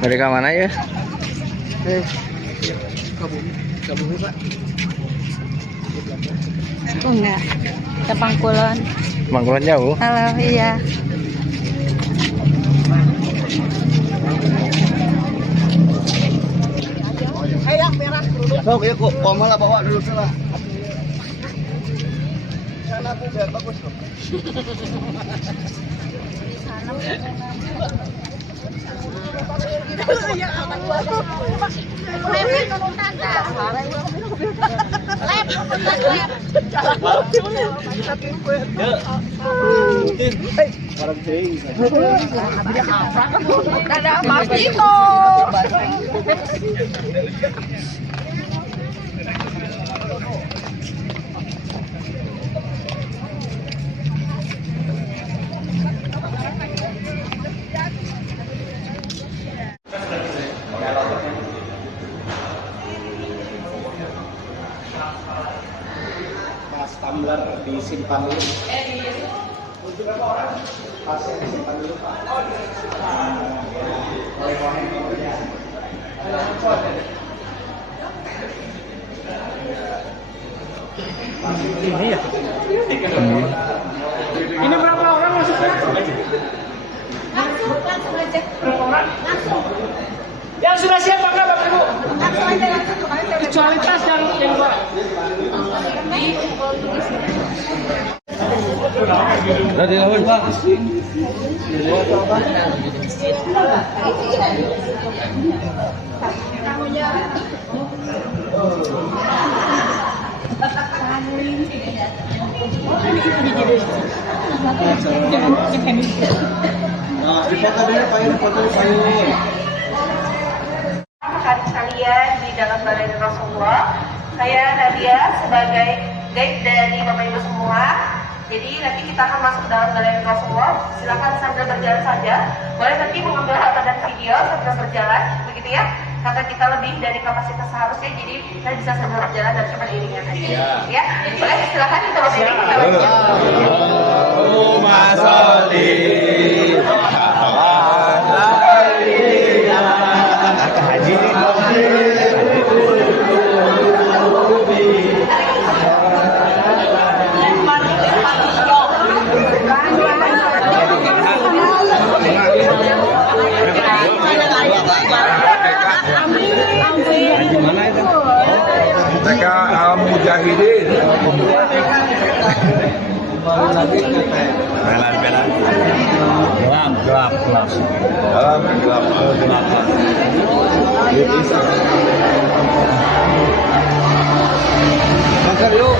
Dari ke mana ya? Kabumi Pak. Enggak, ke Pangkulon. Pangkulon jauh? Halo, iya. Sok ya kok, malah bawa dulu salah. Sana pun biar bagus loh. Mas tumbler disimpan dulu. Untuk berapa orang? Pasien disimpan dulu Pak. Oleh-oleh nomornya. Ini ya? Ini berapa orang masuknya? Langsung aja. Berapa orang? Langsung. Yang sudah siap Bapak Ibu? Langsung aja langsung. Kecuali tas yang luar. Dari lawan Pak. Adik sekalian di dalam Balai Rasulullah, saya Nadia sebagai guide dari Bapak Ibu semua. Jadi nanti kita akan masuk ke dalam Balai Rasulullah. Silakan sambil berjalan saja. Boleh nanti mengambil foto dan video sambil berjalan, begitu ya. Karena kita lebih dari kapasitas seharusnya, jadi kita bisa sambil berjalan dan cuma iringan aja. Ya, boleh silakan kita berdiri. Allahumma sholli TK Al Mujahidin. Makan yuk.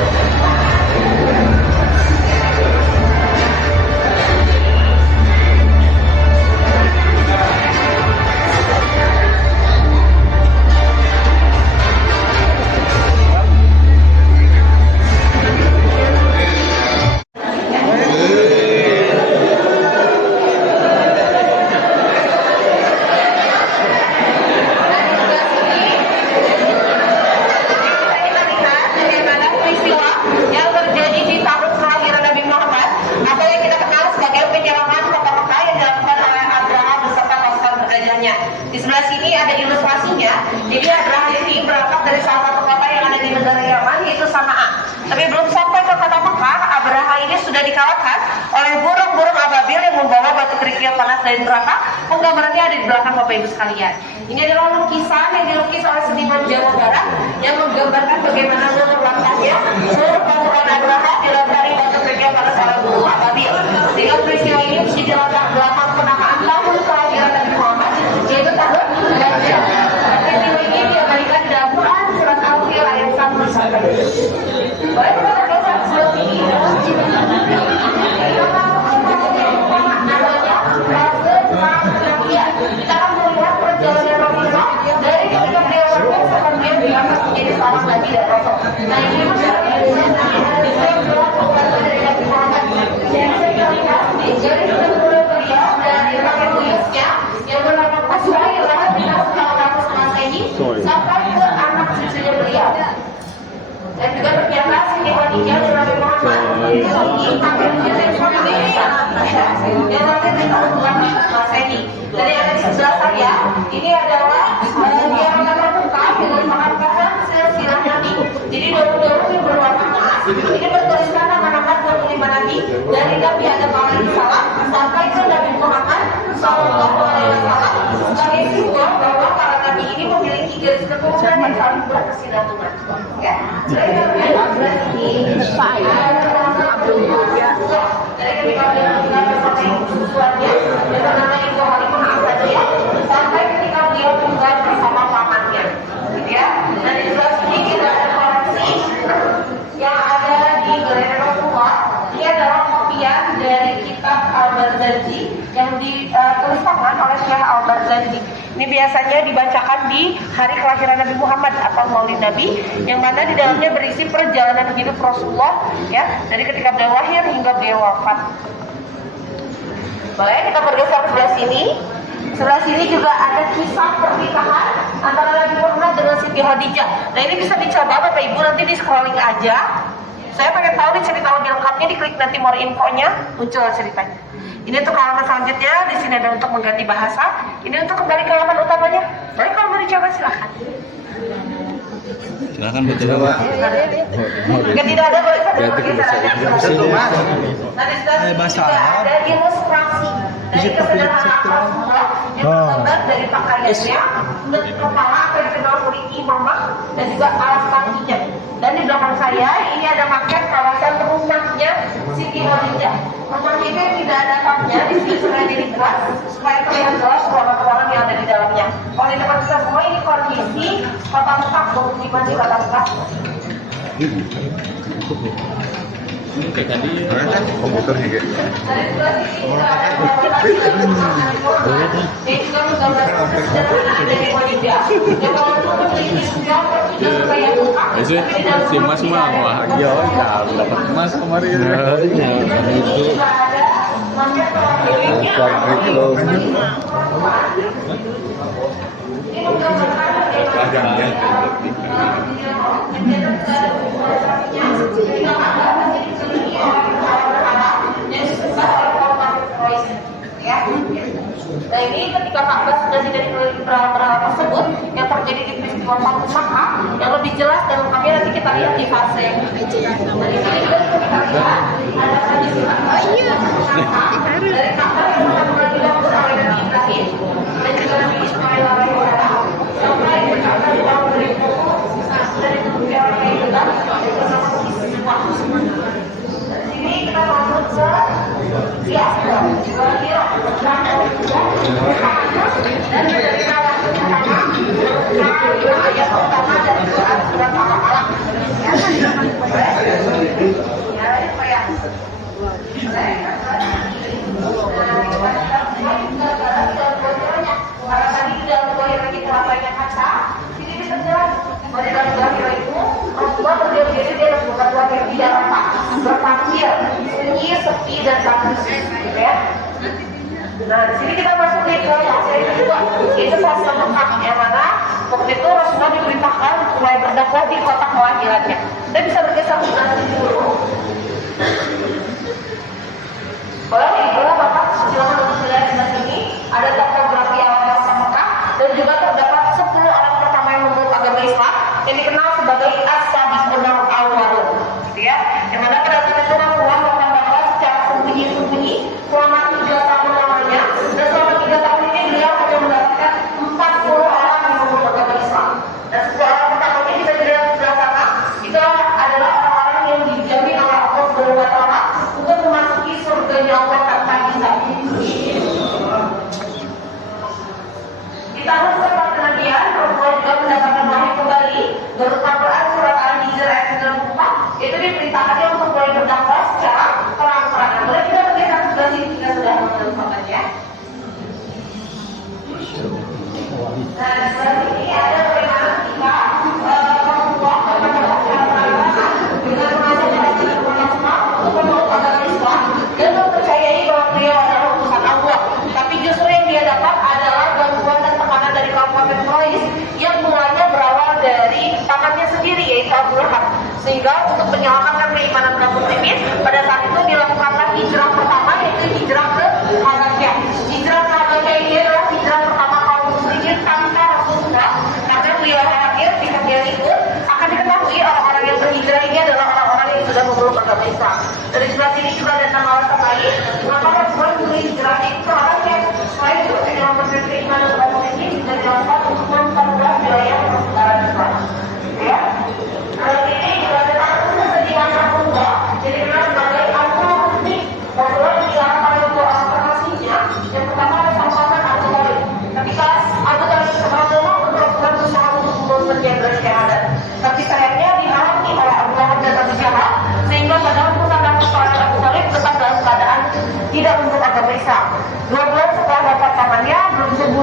Di sebelah sini ada ilustrasinya. Jadi Abraham ini berangkat dari salah satu kota yang ada di negara Yaman, yaitu Sana'a. Tapi belum sampai ke kota Mekah, Abraham ini sudah dikalahkan oleh burung-burung ababil yang membawa batu kerikil panas dari neraka. Penggambarannya ada di belakang Bapak Ibu sekalian. Ini adalah lukisan yang dilukis oleh seniman Jawa Barat yang menggambarkan bagaimana langkahnya seluruh pasukan Abraham dilempari batu kerikil panas oleh burung ababil. Dengan peristiwa ini menjadi latar belakang penamaan tahun kelahiran Nabi Muhammad, yaitu tahun Gajah. Peristiwa ini diabadikan dalam Quran surat Al-Fil ayat 1-1. Boleh kita bergeser seperti ini. Kita akan melihat perjalanan Rasulullah dari ketika beliau lahir sampai beliau diangkat menjadi seorang nabi dan rasul. Nah ini masyarakat dari Nabi Muhammad. Jadi saya lihat di garis kedua beliau dari kakek buyutnya yang bernama Qusay lahir di tahun 400 Masehi sampai ke anak cucunya beliau. Dan juga terbiasa nikah dengan Nabi Muhammad. Ini kakek buyutnya yang lahir di tahun 400 Masehi. ini adalah dia akan terbuka dengan mengatakan silsilah Nabi. Jadi daun-daun yang berwarna emas ini bertuliskan nama-nama 25 Nabi dari Nabi Adam alaihissalam sampai ke Nabi Muhammad Sallallahu Alaihi Wasallam sebagai simbol bahwa para nabi ini memiliki garis keturunan yang saling berkesinambungan. Ya, dari Nabi Adam ini dari Nabi Adam sampai susuannya yang bernama Ibrahim Al-Azadiyah sampai ketika beliau tinggal bersama pamannya, gitu ya. Dan di sebelah sini kita ada koleksi yang ada di Galeri Rasulullah. Ini adalah kopian dari kitab Al-Barzanji yang ditulis tangan oleh Syekh Al-Barzanji. Ini biasanya dibacakan di hari kelahiran Nabi Muhammad atau Maulid Nabi, yang mana di dalamnya berisi perjalanan hidup Rasulullah, ya, dari ketika beliau lahir hingga beliau wafat. Boleh kita bergeser ke sebelah sini. Sebelah sini juga ada kisah pernikahan antara Nabi Muhammad dengan Siti Khadijah. Nah, ini bisa dicoba Bapak Ibu, nanti di scrolling aja. Saya pengen tahu nih cerita lebih lengkapnya, diklik nanti more infonya, muncul ceritanya. Ini untuk halaman selanjutnya, di sini ada untuk mengganti bahasa. Ini untuk kembali ke halaman utamanya. Boleh kalau mau dicoba silahkan. Silakan betul Pak. Jika tidak ada boleh saya bergeser aja. Nah, di sebelah sini juga ada ilustrasi dari kesederhanaan Rasulullah yang tergambar dari pakaiannya, bentuk kepala atau yang dikenal sebagai imamah, dan juga alas kakinya. Dan di belakang saya ini ada maket kawasan rumahnya Siti Khadijah. Rumah ini tidak ada atapnya, di sini sudah dibuat supaya terlihat jelas ruangan-ruangan yang ada di dalamnya. Kalau di depan kita semua ini kondisi kota Mekah, 25 di kota Mekah. Kayak tadi komputernya kayak. Dari sebelah sini juga ada ini juga menggambarkan kesederhanaan dari wanita. Yang kalau turun ini sudah tidak kayak Mekah, tapi di dalam Si Mas mah wah iya dapat emas kemarin. itu ada maket terakhirnya. Ini menggambarkan nah ini ketika Ka'bah sudah tidak dikelilingi berhala-berhala tersebut yang terjadi di peristiwa Fathu Makkah, yang lebih jelas dan lengkapnya nanti kita lihat di fase yang nah ini juga kita lihat ada hadis dari Ka'bah yang pertama dibangun oleh Nabi Ibrahim dan juga Nabi Ismail alaihissalam sampai ke Ka'bah di tahun 2000 dari kemudian yang kita bersama semua. Sini kita masuk ke Yasmin, juga Hira, dan dari kawasan pertama ayat pertama dari Quran surat Al-Alaq. Karena tadi dalam Zahir lagi telah banyak kata, ini bisa jelas bahwa dalam Zahir itu Rasulullah berdiri di atas bukit yang tidak retak, berpasir, sunyi, sepi dan bagus, gitu ya. Nah, di sini kita masuk di fase yang kedua, yaitu fase Mekah, yang mana waktu itu Rasulullah diperintahkan mulai berdakwah di kota kelahirannya. Kita bisa bergeser ke sini dulu. Boleh ibu bapak silakan untuk melihat di sini ada topografi awal masa Mekah dan juga terdapat 10 orang pertama yang memeluk agama Islam yang dikenal sebagai as-sabiqun al-awwalun, gitu ya. Yang mana pada saat itu Rasulullah melakukan dakwah secara sembunyi-sembunyi selama 3 tahun lamanya, dan selama 3 tahun ini beliau hanya mendapatkan 40 orang yang memeluk agama Islam. Dan 10 orang pertamanya kita lihat di sebelah sana, itu adalah orang-orang yang dijamin oleh Allah Subhanahu wa Ta'ala untuk memasuki surganya Allah tanpa hisab. Di tahun setelah kenabian, Rasulullah juga mendapatkan wahyu kembali berupa Quran surat Al-Hijr ayat 94, yaitu diperintahkannya untuk mulai berdakwah secara terang-terangan. Boleh kita bergeser sebelah sini jika sudah menontonnya. Nah, di sebelah sini ada bagaimana kita Rasulullah dengan mengajak umat untuk memeluk agama Islam dan mempercayai bahwa beliau adalah utusan Allah. Tapi justru yang dia dapat adalah gangguan dan tekanan dari kaum kafir Quraisy yang mulanya berawal dari pamannya sendiri, yaitu Abu Lahab. Sehingga untuk menyelamatkan keimanan kaum muslimin, pada saat itu dilakukanlah hijrah pertama, yaitu hijrah ke Habasyah. Hijrah ke Habasyah ini adalah hijrah pertama kaum muslimin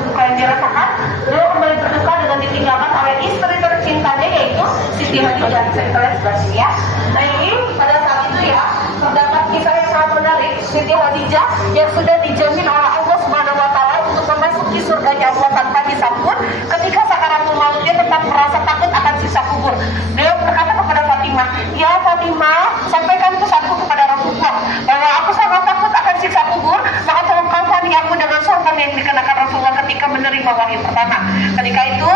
duka yang dirasakan, beliau kembali berduka dengan ditinggalkan oleh istri tercintanya yaitu Siti Khadijah. Saya tulis sebelah sini ya. Nah ini pada saat itu ya terdapat kisah yang sangat menarik. Siti Khadijah yang sudah dijamin oleh Allah Subhanahu Wa Taala untuk memasuki surganya Allah tanpa hisab pun, ketika sakaratul maut dia tetap merasa takut akan siksa kubur. Beliau berkata kepada Fatimah, ya Fatimah, sampaikan pesanku kepada Rasulullah bahwa aku sangat takut akan siksa kubur, maka tolong kafani aku dengan sorban yang dikenakan Rasulullah ketika menerima wahyu pertama. Ketika itu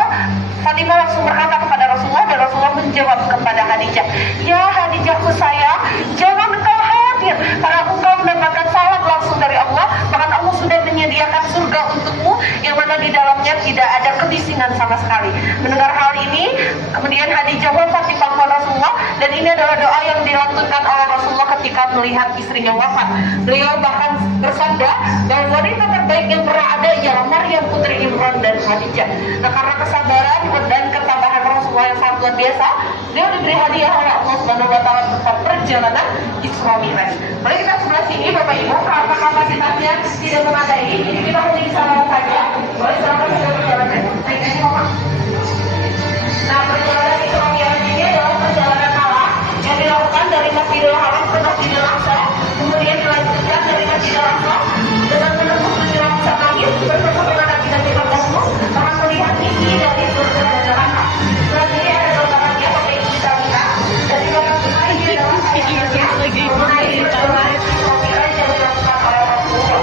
Fatimah langsung berkata kepada Rasulullah, dan Rasulullah menjawab kepada Khadijah, ya Khadijahku sayang, jangan engkau khawatir karena engkau mendapatkan salam langsung dari Allah, bahkan Allah sudah menyediakan surga untukmu yang mana di dalamnya tidak ada kebisingan sama sekali. Mendengar hal ini, kemudian Khadijah wafat di pangkuan Rasulullah, dan ini adalah doa yang dilantunkan oleh Rasulullah ketika melihat istrinya wafat. Beliau bahkan bersabda bahwa wanita terbaik yang pernah ada ialah Maryam putri Imran dan Khadijah. Nah, karena kesabaran dan ketabahan Rasulullah yang sangat luar biasa, beliau diberi hadiah oleh Allah Subhanahu Wa Taala berupa perjalanan Isra Mi'raj. Boleh kita sebelah sini Bapak Ibu, karena kapasitasnya tidak memadai, jadi kita hanya bisa lewat saja. Boleh silakan sudah perjalanan. Naik aja Bapak. Nah, perjalanan Isra Mi'raj ini adalah perjalanan malam yang dilakukan dari Masjidil Haram ke Masjidil Aqsa, kemudian dilanjutkan dari Masjidil Aqsa dengan menempuh 7 lapis langit bersama dengan Nabi Muhammad akan melihat isi dari surga dan neraka. Selanjutnya ada gambarannya, Bapak Ibu bisa lihat. Dari gambar ini adalah ayatnya mengenai perjalanan Isra Mi'raj yang dilakukan oleh Rasulullah.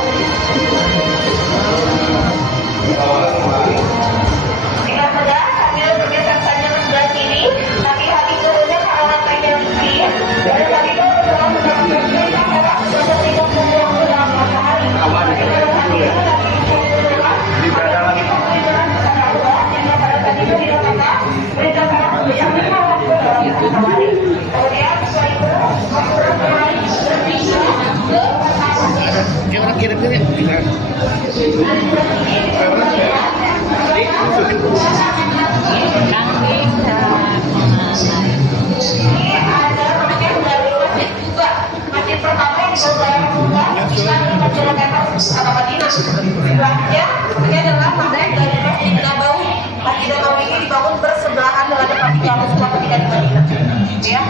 Singkat saja, sambil bergeser saja ke sebelah sini, kaki-kaki turunnya ke arah yang kiri, dan kaki itu telah mendapatkan perintah untuk tidak membuang ke dalam matahari. Masjid pertama yang sebelahnya ini adalah madai dari Masjid Nabawi. Masjid Nabawi ini dibangun bersebelahan dengan Masjid Rasulullah ketika di Madinah. Ya.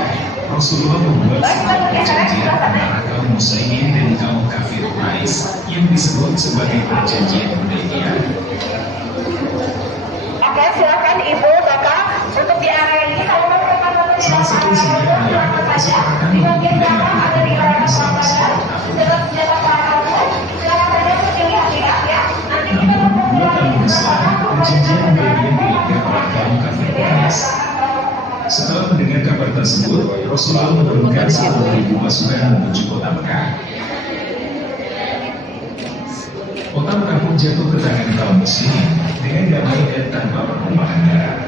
Rasulullah membuat sebuah perjanjian antara kaum muslimin dan kaum kafir Quraisy yang disebut sebagai perjanjian Hudaybiyah. Oke, silakan Ibu, Bapak untuk di area ini kalau mereka Salah satu senjata saja di bagian belakang ada di area Surabaya dengan senjata perang. Silakan saja pilih hati-hati ya. Nanti kita membuat dalam Islam perjanjian Hudaybiyah dilanggar oleh kaum kafir Quraisy. Setelah mendengar kabar tersebut, Rasulullah menurunkan 1.000 pasukan menuju kota Mekah. Kota Mekah pun jatuh ke tangan kaum muslimin dengan damai dan tanpa pertumpahan darah.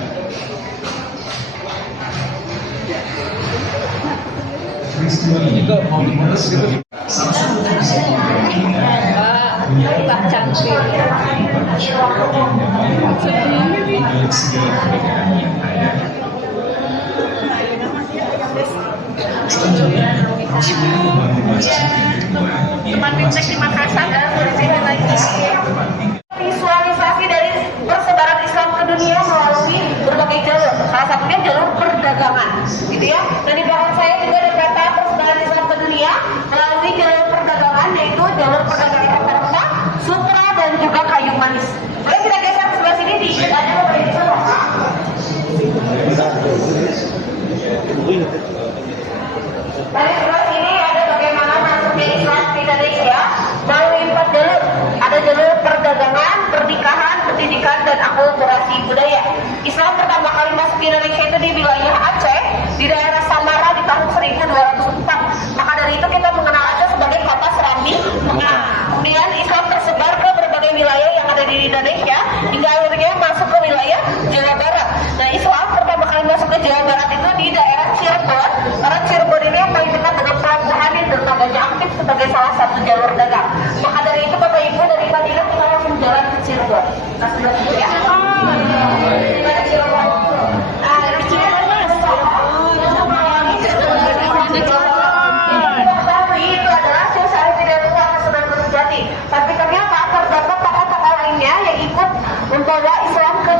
Peristiwa ini dimulai sebagai salah satu peristiwa yang masyarakat yang damai dengan segala kebenaran yang ada. Selanjutnya, Rasulullah membangun masjid yang kedua Teman Bimtek di Makassar dan Sulawesi lagi. Visualisasi dari persebaran Islam ke dunia melalui berbagai jalur. Salah satunya jalur perdagangan, gitu ya. Dan di belakang saya juga ada peta persebaran Islam ke dunia melalui jalur perdagangan, yaitu jalur perdagangan rempah-rempah, supra dan juga kayu manis. Boleh kita geser sebelah sini di ada apa ini Bapak? Dari sebelah sini ada bagaimana masuknya Islam di Indonesia melalui 4 jalur. Ada jalur perdagangan, pernikahan, pendidikan, dan akulturasi budaya. Islam pertama kali masuk di Indonesia itu di wilayah Aceh, di daerah Samara di tahun 1204. Maka dari itu kita mengenal Aceh sebagai kota Serambi. Nah, kemudian Islam tersebar ke berbagai wilayah yang ada di Indonesia hingga akhirnya masuk ke wilayah Jawa Barat. Nah, Islam pertama kali masuk ke Jawa Barat itu di daerah Cirebon. Karena Cirebon ini yang paling dekat dengan pelabuhan yang terbaganya aktif sebagai salah satu jalur dagang. Maka dari itu Bapak Ibu dari Madinah kita langsung jalan ke Cirebon. Nah, sebelah situ ya. Dari Cirebon. Nah, dari Cirebon itu adalah Syekh Syarif Hidayatullah Sunan Gunung Jati. Tapi ternyata terdapat tokoh-tokoh lainnya yang ikut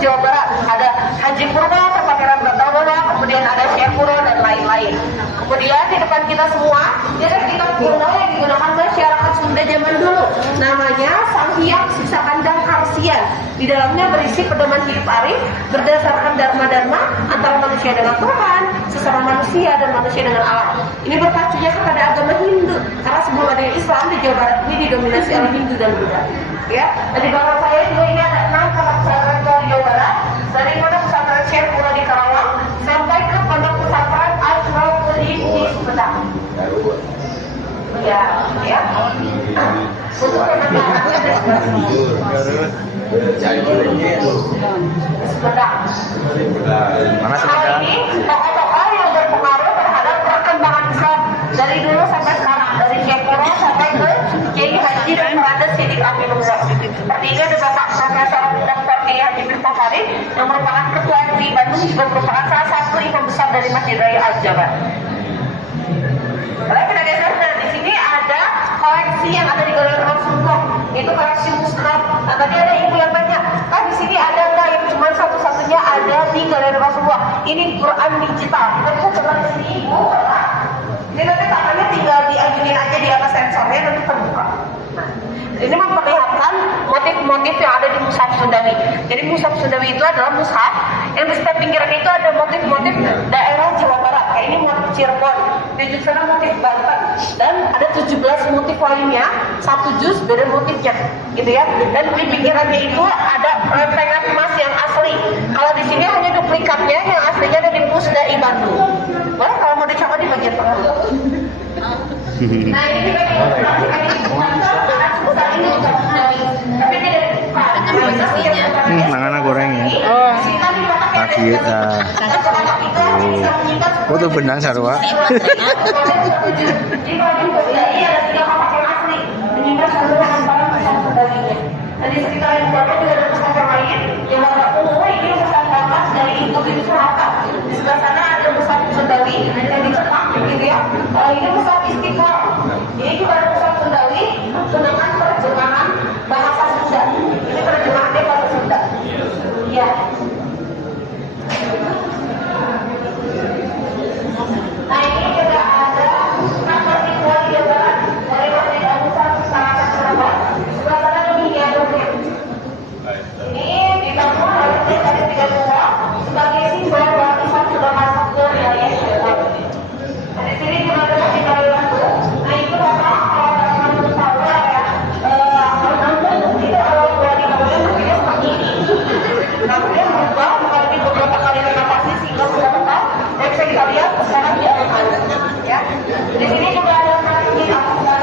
Jawa Barat. Ada Haji Purwo, Pangeran Batawola, kemudian ada Syekh Purwo dan lain-lain. Kemudian di depan kita semua, ada kitab kuno yang digunakan masyarakat Sunda zaman dulu. Namanya Sang Hyang Sisa Kandang Karsian. Di dalamnya berisi pedoman hidup arif berdasarkan dharma-dharma antara manusia dengan Tuhan, sesama manusia dan manusia dengan alam. Ini berpacunya kepada agama Hindu, karena sebelum adanya Islam di Jawa Barat ini didominasi oleh Hindu dan Buddha. Ya, dan di belakang saya juga ini ada 6 pondok pesantren di Jawa Barat, dari pondok pesantren Syekh Purwo di Karawang sampai ke pondok pesantren Asmaul Husna di Sumedang. Ya, ya. Untuk penegakannya ada Sumedang. Mana Hal ini tokoh-tokoh yang berpengaruh terhadap perkembangan Islam dari dulu sampai sekarang, dari Syekh Purwo sampai ke Kiai Haji dan Peradas Sidik Aminullah. Seperti ini ada Bapak Profesor Dr. Kiai Haji Miftah Farid yang merupakan Ketua MUI Bandung, juga merupakan salah satu imam besar dari Masjid Raya Al-Jabar. Lalu kita geser, nah di sini ada koleksi yang ada di Galeri Rasulullah, itu koleksi mushaf. Nah tadi ada ibu yang banyak. Kan di sini ada nggak yang cuma satu-satunya ada di Galeri Rasulullah? Ini Quran digital. Kita bisa coba di sini ibu. Ini nanti tangannya tinggal diajuin aja di atas sensornya nanti terbuka. Nah, ini memperlihatkan motif-motif yang ada di mushaf Sundawi. Jadi mushaf Sundawi itu adalah mushaf yang di setiap pinggiran itu ada motif-motif daerah Jawa Barat. Kayak ini motif Cirebon, di ujung sana motif Banten, dan ada 17 motif lainnya, satu juz beda motifnya, gitu ya. Dan di pinggirannya itu ada lempengan emas yang asli. Kalau di sini hanya duplikatnya, yang aslinya ada di Pusdai Bandung. Boleh kalau mau dicoba di bagian tengah. Nah ini juga Nangana goreng ya. Oh. Kaki oh tuh benang sarwa. Di sekitar ibu bapak juga ada pesantren lain yang warna ungu, ini pesantren emas dari Ibu Bintu Soeharto. Di sebelah sana ada mushaf Sundawi yang dicetak, gitu ya. Kalau ini mushaf Istiqlal, ini juga ada mushaf Sundawi dengan terjemahan bahasa Sunda. Ini terjemahannya bahasa Sunda. Iya. Nah ini juga ada kantor Tua Jawa Barat dari Masjid Al-Musa Sarana Surabaya. Sebelah sana lebih ya dosen. Ini dibangun oleh Presiden 32 sebagai simbol bahwa Islam sudah masuk ke wilayah Jawa. Nah, di sini juga ada Masjid Al-Musa. Nah itu bapak kalau teman-teman tahu ya, itu awal gua dibangun mungkinnya seperti ini. Nah kemudian berubah mengalami beberapa kali renovasi sehingga sudah tetap. Dan bisa kita lihat sekarang di atas ya. Di sini juga ada masjid Al-Musa.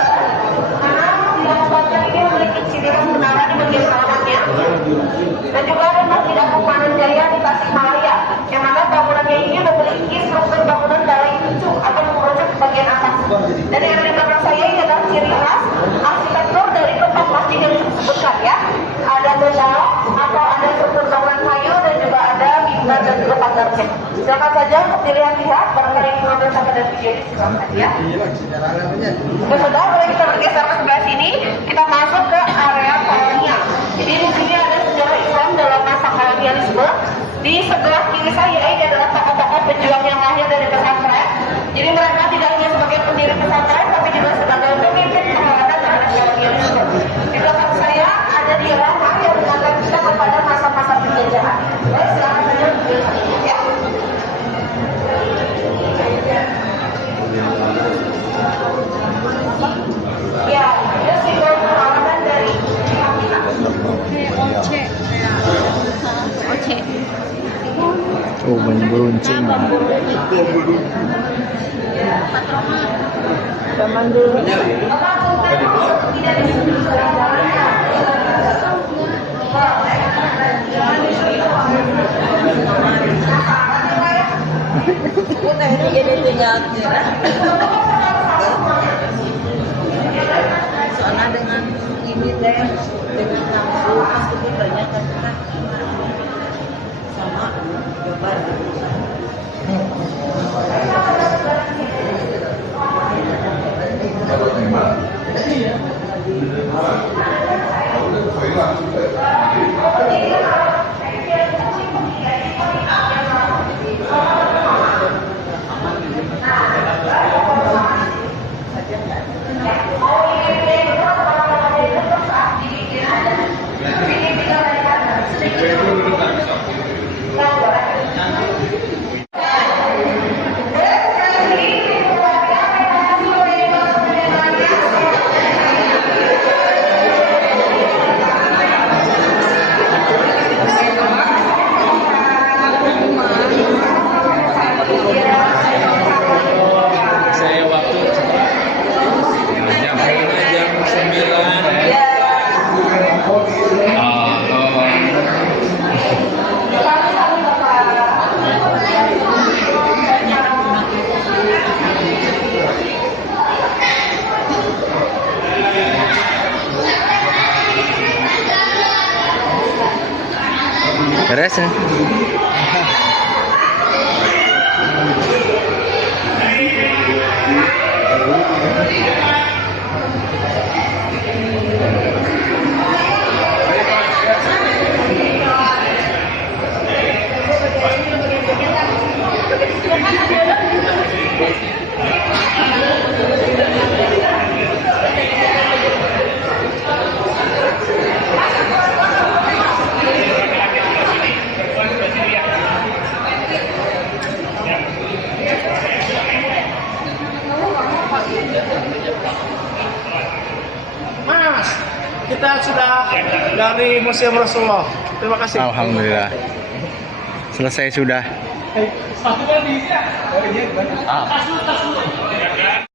Karena di Al-Musa ini memiliki ciri khas menara di bagian halamannya. Dan juga ada Masjid Agung Mananjaya di Tasikmalaya, yang mana bangunannya ini memiliki struktur bangunan balai tujuh atau mengerucut ke bagian atas. Dan yang di belakang saya ini adalah ciri khas arsitektur dari tempat masjid yang disebutkan ya. Ada bendera atau ada struktur bangunan kayu dan juga ada mimbar dan juga pagarnya. Silakan saja untuk dilihat-lihat, barangkali yang mengambil sampai dan video ini silakan ya. Sudah, boleh kita bergeser ke sebelah sini, kita masuk ke area kolonial. Jadi di sini ada sejarah Islam dalam masa kolonialisme. Di sebelah kiri saya ini adalah tokoh-tokoh pejuang yang lahir dari pesantren. Jadi mereka tidak hanya sebagai pendiri pesantren, tapi juga sebagai pemimpin penolakan terhadap kolonialisme. Di belakang saya ada diorama yang mengantar kita kepada masa-masa penjajahan. Baik, silakan saja ya. Ya, itu simbol perlawanan dari kita. Oce. Oh banyak beruncing. Zaman dulu. Soalnya dengan ini deh, dengan langsung meskipun banyak kan sama coba Beres nih. Mas, kita sudah dari Museum Rasulullah. Terima kasih. Alhamdulillah. Selesai sudah. Satu lagi ya. Oh iya, banyak.